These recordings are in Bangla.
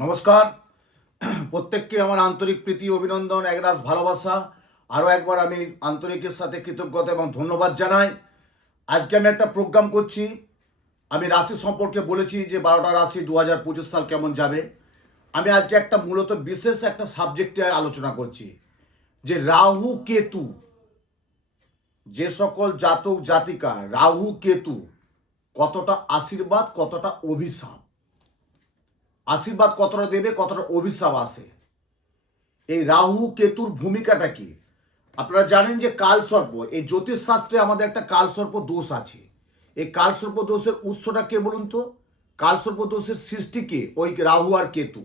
নমস্কার। প্রত্যেককে আমার আন্তরিক প্রীতি অভিনন্দন, একরাশ ভালোবাসা। আরও একবার আমি আন্তরিকের সাথে কৃতজ্ঞতা এবং ধন্যবাদ জানাই। আজকে আমি একটা প্রোগ্রাম করছি। আমি রাশি সম্পর্কে বলেছি যে 12টা রাশি 2025 সাল কেমন যাবে। আমি আজকে একটা মূলত বিশেষ একটা সাবজেক্টে আলোচনা করছি, যে রাহু কেতু, যে সকল জাতক জাতিকা রাহু কেতু কতটা আশীর্বাদ কতটা অভিশাপ, আশীর্বাদ কতটা দেবে কতটা অভিশাপ আসে, এই রাহু কেতুর ভূমিকাটা কি। আপনারা জানেন যে কালসর্প, এই জ্যোতিষশাস্ত্রে আমাদের একটা কালসর্প দোষ আছে। এই কালসর্প দোষের উৎসটা কে বলুন তো? কালসর্প দোষের সৃষ্টিকে ওই রাহু আর কেতু।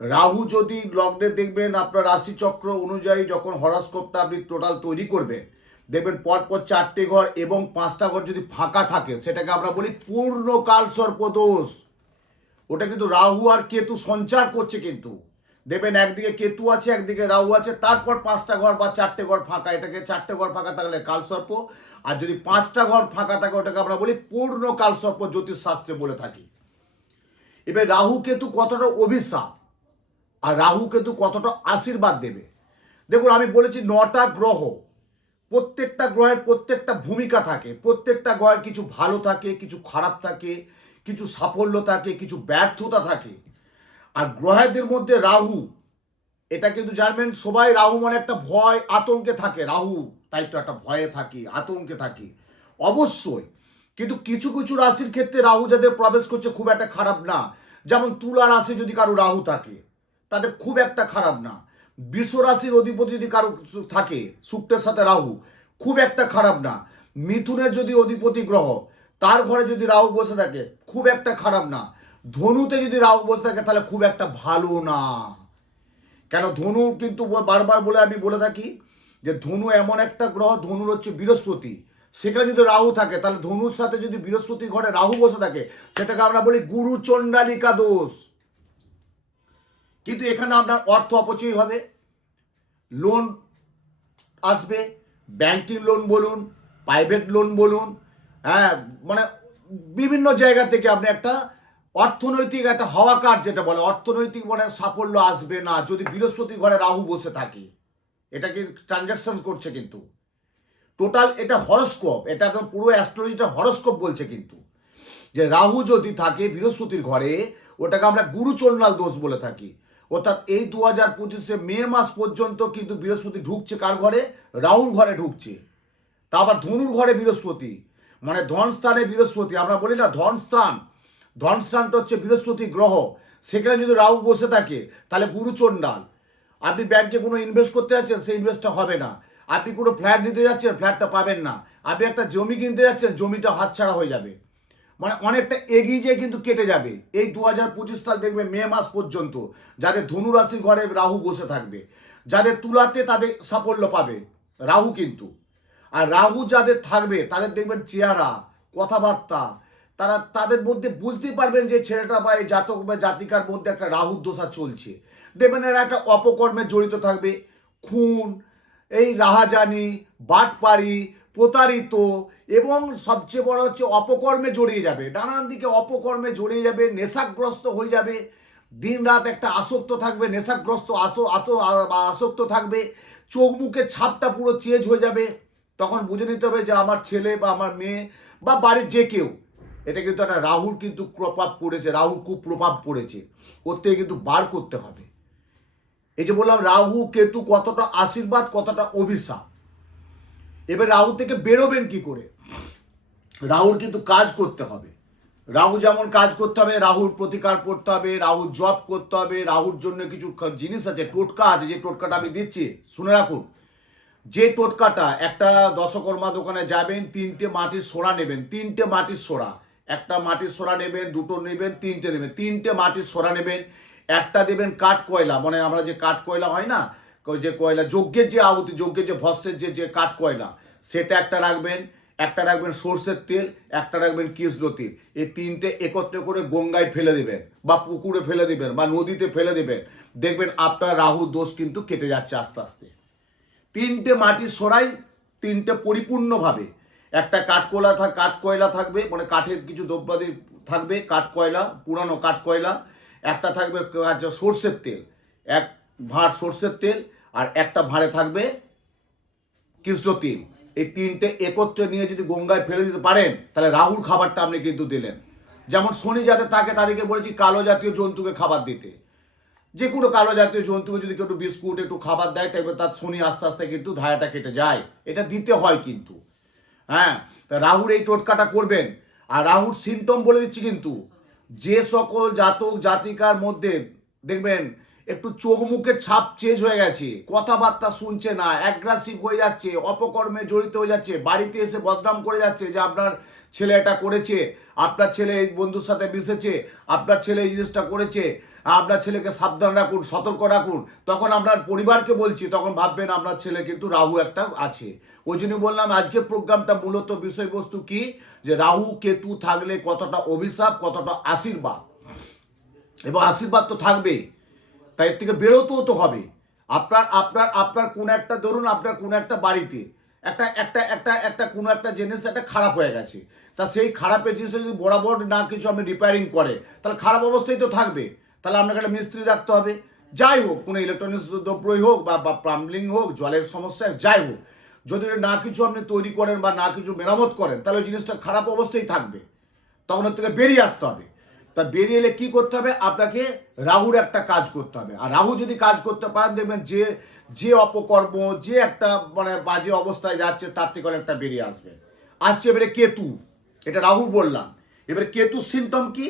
রাহু যদি লগ্নে দেখবেন, আপনার রাশিচক্র অনুযায়ী যখন হরস্কোপটা আপনি টোটাল তৈরি করবেন, দেখবেন পরপর 4টে ঘর এবং 5টা ঘর যদি ফাঁকা থাকে, সেটাকে আমরা বলি পূর্ণ কালসর্প দোষ। ওটা কিন্তু রাহু আর কেতু সঞ্চার করছে। কিন্তু দেখবেন একদিকে কেতু আছে, একদিকে রাহু আছে, তারপর 5টা ঘর বা 4টে ঘর ফাঁকা, এটাকে 4টে ঘর ফাঁকা থাকলে কালসর্প। আর যদি 5টা ঘর ফাঁকা থাকে, ওটাকে আমরা বলি পূর্ণ কালসর্প, জ্যোতিষশাস্ত্রে বলে থাকি। এবার রাহু কেতু কতটা অভিশাপ আর রাহু কেতু কতটা আশীর্বাদ দেবে। দেখুন, আমি বলেছি 9টা গ্রহ, প্রত্যেকটা গ্রহের প্রত্যেকটা ভূমিকা থাকে। প্রত্যেকটা গ্রহের কিছু ভালো থাকে, কিছু খারাপ থাকে, কিছু সাফল্য থাকে, কিছু ব্যর্থতা থাকে। আর গ্রহেদের মধ্যে রাহু, এটা কিন্তু জানবেন সবাই, রাহু মানে একটা ভয় আতঙ্কে থাকে। রাহু তাই তো একটা ভয়ে থাকি, আতঙ্কে থাকি অবশ্যই। কিন্তু কিছু কিছু রাশির ক্ষেত্রে রাহু যাদের প্রবেশ করছে খুব একটা খারাপ না। যেমন তুলা রাশি যদি কারো রাহু থাকে, তাদের খুব একটা খারাপ না। বৃষ রাশির অধিপতি যদি কারো থাকে, শুক্রের সাথে রাহু, খুব একটা খারাপ না। মিথুনের যদি অধিপতি গ্রহ, তার ঘরে যদি রাহু বসে থাকে, খুব একটা খারাপ না। ধনুতে যদি রাহু বসে থাকে, তাহলে খুব একটা ভালো না। কেন? ধনু কিন্তু বারবার বলে আমি বলে থাকি যে ধনু এমন একটা গ্রহ, ধনুর হচ্ছে বৃহস্পতি। সেখানে যদি রাহু থাকে, তাহলে ধনুর সাথে যদি বৃহস্পতির ঘরে রাহু বসে থাকে, সেটাকে আমরা বলি গুরু চণ্ডালিকা দোষ। কিন্তু এখানে আপনার অর্থ অপচয় হবে, লোন আসবে, ব্যাংকিং লোন বলুন, প্রাইভেট লোন বলুন, হ্যাঁ, মানে বিভিন্ন জায়গা থেকে আপনি একটা অর্থনৈতিক একটা হাওয়াকার, যেটা বলে অর্থনৈতিক মানে সাফল্য আসবে না যদি বৃহস্পতি ঘরে রাহু বসে থাকে। এটা কি ট্রানজাকশন করছে কিন্তু টোটাল, এটা হরস্কোপ, এটা তো পুরো অ্যাস্ট্রোলজিটা হরস্কোপ বলছে কিন্তু, যে রাহু যদি থাকে বৃহস্পতির ঘরে, ওটাকে আমরা গুরুচণ্ডাল দোষ বলে থাকি। অর্থাৎ এই 2025 মে মাস পর্যন্ত কিন্তু বৃহস্পতি ঢুকছে কার ঘরে? রাহুর ঘরে ঢুকছে। তা আবার ধনুর ঘরে বৃহস্পতি, মানে ধনস্থানে বৃহস্পতি। আমরা বলি না ধনস্থান, ধনস্থানটা হচ্ছে বৃহস্পতি গ্রহ। সেখানে যদি রাহু বসে থাকে, তাহলে গুরুচণ্ডাল। আপনি ব্যাংকে কোনো ইনভেস্ট করতে যাচ্ছেন, সেই ইনভেস্টটা হবে না। আপনি কোনো ফ্ল্যাট নিতে যাচ্ছেন, ফ্ল্যাটটা পাবেন না। আপনি একটা জমি কিনতে যাচ্ছেন, জমিটা হাতছাড়া হয়ে যাবে। মানে অনেকটা এগিয়ে যেয়ে কিন্তু কেটে যাবে। এই 2025 সাল দেখবে মে মাস পর্যন্ত যাদের ধনু রাশির ঘরে রাহু বসে থাকবে, যাদের তুলাতে, তাদের সাফল্য পাবে রাহু কিন্তু। আর রাহু যাদের থাকবে, তাদের দেখবেন চেহারা, কথাবার্তা, তাদের মধ্যে বুঝতেই পারবেন যে ছেলেটা বা এই জাতক বা জাতিকার মধ্যে একটা রাহুর দশা চলছে। দেখবেন এরা একটা অপকর্মে জড়িত থাকবে, খুন, এই রাহাজানি, বাটপাড়ি, প্রতারিত, এবং সবচেয়ে বড় হচ্ছে অপকর্মে জড়িয়ে যাবে। নানান দিকে অপকর্মে জড়িয়ে যাবে, নেশাগ্রস্ত হয়ে যাবে। দিন রাত একটা আসক্ত থাকবে, নেশাগ্রস্ত আসক্ত থাকবে। চোখ মুখে ছাপটা পুরো চেঞ্জ হয়ে যাবে। তখন বুঝে নিতে হবে যে আমার ছেলে বা আমার মেয়ে বা বাড়ির যে কেউ, এটা কিন্তু একটা রাহুর কিন্তু প্রভাব পড়েছে, রাহুর খুব প্রভাব পড়েছে। ওর থেকে কিন্তু বার করতে হবে। এই যে বললাম রাহু কেতু কতটা আশীর্বাদ কতটা অভিশাপ। এবার রাহু থেকে বেরোবেন কি করে? রাহুর কিন্তু কাজ করতে হবে। রাহু যেমন কাজ করতে হবে, রাহুর প্রতিকার করতে হবে, রাহুর জপ করতে হবে। রাহুর জন্য কিছু জিনিস আছে, টোটকা আছে, যে টোটকাটা আমি দিচ্ছি শুনে রাখুন। যে টোটকাটা, একটা দশকর্মা দোকানে যাবেন, 3টে মাটির সোড়া নেবেন, 3টে মাটির সোড়া, একটা মাটির সোড়া নেবেন, 2টো নেবেন, 3টে নেবেন, 3টে মাটির সোড়া নেবেন। একটা দেবেন কাঠ কয়লা, মানে আমরা যে কাঠ কয়লা হয় না, যে কয়লা যজ্ঞের যে আহুতি, যজ্ঞের যে ভস্যের যে কাঠ কয়লা, সেটা একটা রাখবেন। একটা রাখবেন সর্ষের তেল, একটা রাখবেন কৃষ্ণ তেল। এই 3টে একত্রে করে গঙ্গায় ফেলে দেবেন, বা পুকুরে ফেলে দেবেন, বা নদীতে ফেলে দেবেন। দেখবেন আপনার রাহু দোষ কিন্তু কেটে যাচ্ছে আস্তে আস্তে। 3টে মাটির সরাই, 3টে পরিপূর্ণভাবে। একটা কাঠ কয়লা থাকবে, মানে কাঠের কিছু দ্রব্যাদি থাকবে, কাঠ কয়লা, পুরানো কাঠ কয়লা। একটা থাকবে সর্ষের তেল, এক ভাঁড় সর্ষের তেল, আর একটা ভাঁড়ে থাকবে কৃষ্ণ তেল। এই তিনটে একত্রে নিয়ে যদি গঙ্গায় ফেলে দিতে পারেন তাহলে রাহুর খাবারটা আপনি কিন্তু দিলেন। যেমন শনি যাতে থাকে তাদেরকে বলেছি কালো জাতীয় জন্তুকে খাবার দিতে, যে কোনো কালো জাতীয় জন্তুকে যদি কেউ একটু বিস্কুট একটু খাবার দেয় তারপর তার শনি আস্তে আস্তে কিন্তু ধায়াটা কেটে যায়, এটা দিতে হয় কিন্তু। হ্যাঁ, তা রাহুর এই টোটকাটা করবেন। আর রাহুর সিমটম বলে দিচ্ছি কিন্তু, যে সকল জাতক জাতিকার মধ্যে দেখবেন একটু চোখ মুখের ছাপ চেঞ্জ হয়ে গেছে, কথাবার্তা শুনছে না, অ্যাগ্রেসিভ হয়ে যাচ্ছে, অপকর্মে জড়িত হয়ে যাচ্ছে, বাড়িতে এসে বদনাম করে যাচ্ছে যে আপনার ছেলে এটা করেছে, আপনার ছেলে এই বন্ধুর সাথে মিশেছে, আপনার ছেলে এই জিনিসটা করেছে, আপনার ছেলেকে সাবধান রাখুন, সতর্ক রাখুন, তখন আপনার পরিবারকে বলছি, তখন ভাববেন আপনার ছেলে কিন্তু রাহু একটা আছে। ওই জন্য বললাম আজকে প্রোগ্রামটা মূলত বিষয়বস্তু কি, যে রাহু কেতু থাকলে কতটা অভিশাপ কতটা আশীর্বাদ, এবং আশীর্বাদ তো থাকবেই, তাই এর থেকে বেরোতেও তো হবে। আপনার আপনার আপনার কোনো একটা ধরুন, আপনার কোনো একটা বাড়িতে একটা একটা একটা একটা কোনো একটা জিনিস একটা খারাপ হয়ে গেছে, তা সেই খারাপের জিনিসটা যদি বরাবর না কিছু আপনি রিপেয়ারিং করে তাহলে খারাপ অবস্থায় তো থাকবে। তাহলে আপনাকে একটা মিস্ত্রি রাখতে হবে, যাই হোক কোনো ইলেকট্রনিক্স দ্রব্যই হোক বা প্লাম্বিং হোক, জলের সমস্যা যাই হোক, যদি না কিছু আপনি তৈরি করেন বা না কিছু মেরামত করেন তাহলে ওই জিনিসটা খারাপ অবস্থায় থাকবে, তখন ওর থেকে বেরিয়ে আসতে হবে। তা বেরিয়ে এলে কী করতে হবে, আপনাকে রাহুর একটা কাজ করতে হবে। আর রাহু যদি কাজ করতে পারেন দেখবেন যে যে অপকর্ম যে একটা মানে বাজে অবস্থায় যাচ্ছে তার থেকে অনেকটা বেরিয়ে আসবে। আসছে এবারে কেতু, এটা রাহু বললাম। এবারে কেতুর সিমটম কি,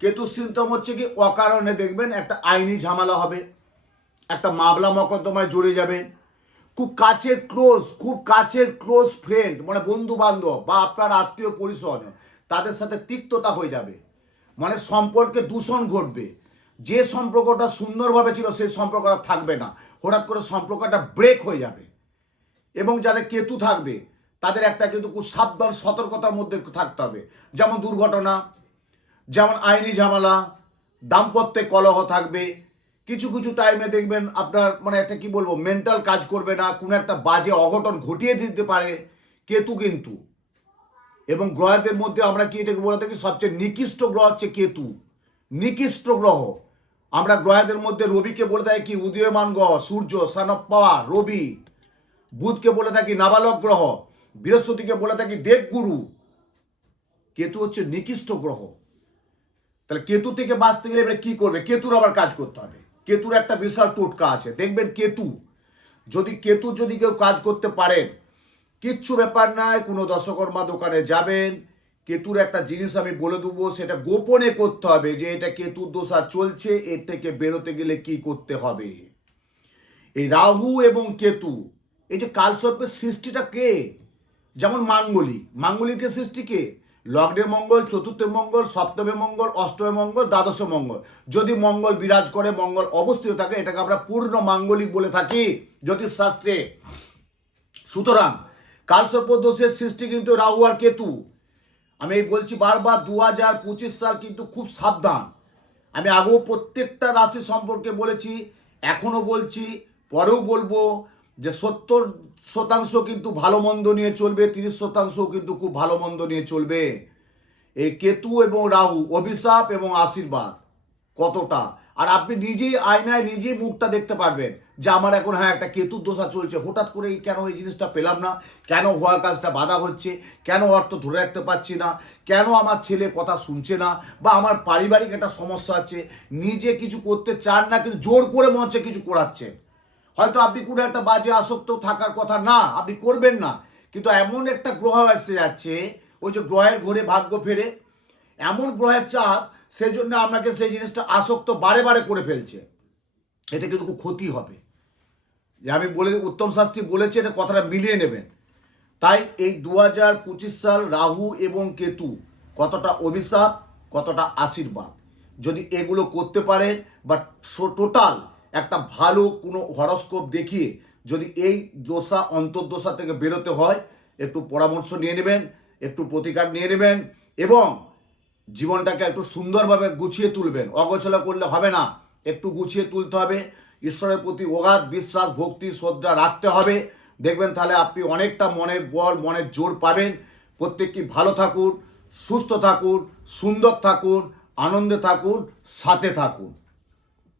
কেতুর সিমটম হচ্ছে কি অকারণে দেখবেন একটা আইনি ঝামেলা হবে, একটা মামলা মকদ্দমায় জড়ে যাবেন, খুব কাছের ক্লোজ ফ্রেন্ড মানে বন্ধু বান্ধব বা আপনার আত্মীয় পরিজন তাদের সাথে তিক্ততা হয়ে যাবে, মানে সম্পর্কে দূষণ ঘটবে, যে সম্পর্কটা সুন্দরভাবে ছিল সেই সম্পর্কটা থাকবে না, হঠাৎ করে সম্পর্কটা ব্রেক হয়ে যাবে। এবং যাদের কেতু থাকবে তাদের একটা কিন্তু খুব সাবধান সতর্কতার মধ্যে থাকতে হবে, যেমন দুর্ঘটনা, যেমন আইনি ঝামেলা, দাম্পত্যে কলহ থাকবে, কিছু কিছু টাইমে দেখবেন আপনার মানে একটা কি বলবো মেন্টাল কাজ করবে না, কোনো একটা বাজে অঘটন ঘটিয়ে দিতে পারে কেতু কিন্তু। এবং গ্রহদের মধ্যে আমরা কি এটাকে বলে থাকি সবচেয়ে নিকৃষ্ট গ্রহ হচ্ছে কেতু, নিকৃষ্ট গ্রহ। আমরা গ্রহদের মধ্যে রবিকে বলে থাকি কি উদীয়মান গ্রহ, সূর্য সান অফ পাওয়ার রবি, বুধকে বলে থাকি নাবালক গ্রহ, বৃহস্পতিকে বলে থাকি দেবগুরু, কেতু হচ্ছে নিকৃষ্ট গ্রহ। তাহলে কেতু থেকে বাঁচতে গেলে এবারে কি করবে, কেতুর আবার কাজ করতে হবে। কেতুর একটা বিশাল টোটকা আছে, দেখবেন কেতু যদি কেউ কাজ করতে পারেন কিচ্ছু ব্যাপার নাই, কোনো দশকর্মা দোকানে যাবেন, কেতুর একটা জিনিস আমি বলে দেবো, সেটা গোপনে করতে হবে যে এটা কেতুর দোষা চলছে, এর থেকে বেরোতে গেলে কি করতে হবে। এই রাহু এবং কেতু এই যে কালসর্পের সৃষ্টিটা কে, যেমন মাঙ্গলিকের সৃষ্টি কে, লগ্নে মঙ্গল, চতুর্থে মঙ্গল, সপ্তমে মঙ্গল, অষ্টমে মঙ্গল, দ্বাদশে মঙ্গল। যদি মঙ্গল বিরাজ করে মঙ্গল অবস্থিত থাকে এটাকে আমরা পূর্ণ মাঙ্গলিক বলে থাকি জ্যোতিষশাস্ত্রে। সুতরাং কালসর্প দোষের সৃষ্টি কিন্তু রাহু আর কেতু। আমি বলছি বারবার 2025 সাল কিন্তু খুব সাবধান। আমি আগেও প্রত্যেকটা রাশি সম্পর্কে বলেছি, এখনও বলছি, পরেও বলবো যে 70% কিন্তু ভালো মন্দ নিয়ে চলবে, 30% কিন্তু খুব ভালো মন্দ নিয়ে চলবে। এই কেতু এবং রাহু অভিশাপ এবং আশীর্বাদ কতটা, আর আপনি নিজেই আয়নায় নিজেই মুখটা দেখতে পারবেন যে আমার এখন হ্যাঁ একটা কেতুর দশা চলছে, হঠাৎ করে কেন এই জিনিসটা পেলাম না, কেন হওয়ার কাজটা বাধা হচ্ছে, কেন অর্থ ধরে রাখতে পারছি না, কেন আমার ছেলে কথা শুনছে না, বা আমার পারিবারিক একটা সমস্যা আছে, নিজে কিছু করতে চান না কিন্তু জোর করে মঞ্চে কিছু করাচ্ছেন। হয়তো আপনি কোনো একটা বাজে আসক্ত থাকার কথা না, আপনি করবেন না, কিন্তু এমন একটা গ্রহ এসে যাচ্ছে, ওই যে গ্রহের ঘুরে ভাগ্য ফেরে, এমন গ্রহের চাপ, সেই জন্য আপনাকে সেই জিনিসটা আসক্ত বারে বারে করে ফেলছে, এটা কিন্তু খুব ক্ষতি হবে। যে আমি বলে উত্তম শাস্ত্রী বলেছে, এটা কথাটা মিলিয়ে নেবেন। তাই এই 2025 সাল রাহু এবং কেতু কতটা অভিশাপ কতটা আশীর্বাদ, যদি এগুলো করতে পারেন বা টোটাল একটা ভালো কোনো হরস্কোপ দেখিয়ে যদি এই দোষা অন্তর্দশা থেকে বেরোতে হয়, একটু পরামর্শ নিয়ে নেবেন, একটু প্রতিকার নিয়ে নেবেন, এবং জীবনটাকে একটু সুন্দরভাবে গুছিয়ে তুলবেন। অগোছলা করলে হবে না, একটু গুছিয়ে তুলতে হবে, ঈশ্বরের প্রতি অগাধ বিশ্বাস ভক্তি শ্রদ্ধা রাখতে হবে। দেখবেন তাহলে আপনি অনেকটা মনের বল মনের জোর পাবেন। প্রত্যেককে ভালো থাকুন, সুস্থ থাকুন, সুন্দর থাকুন, আনন্দে থাকুন, সাথে থাকুন।